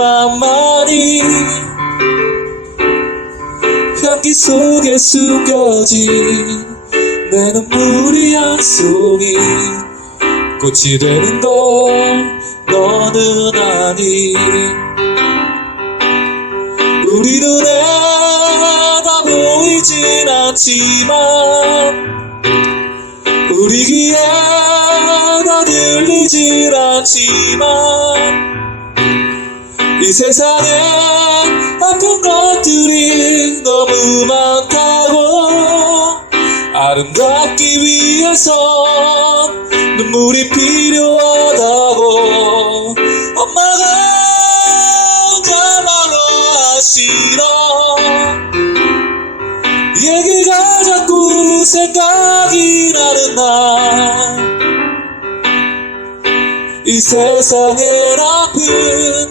맘만이 향기 속에 숨겨진 내 눈물이 한 송이 꽃이 되는 걸 너는 아니. 우리 눈에 다 보이진 않지만 우리 귀에 다 들리질 않지만 이 세상에 아픈 것들이 너무 많다고 아름답기 위해선 눈물이 필요하다고 엄마가 혼자 말로 하시러 얘기가 자꾸 생각이 나는 날. 이 세상엔 아픈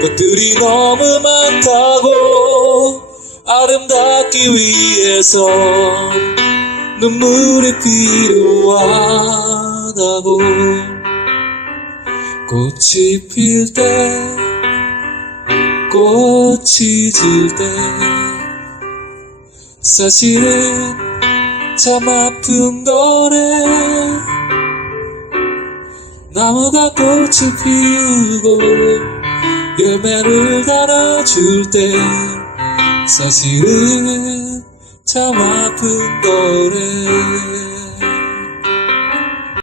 것들이 너무 많다고 아름답기 위해서 눈물이 필요하다고 꽃이 필 때 꽃이 질 때 사실은 참 아픈 거네. 나무가 꽃을 피우고 열매를 달아줄 때 사실은 참 아픈 거래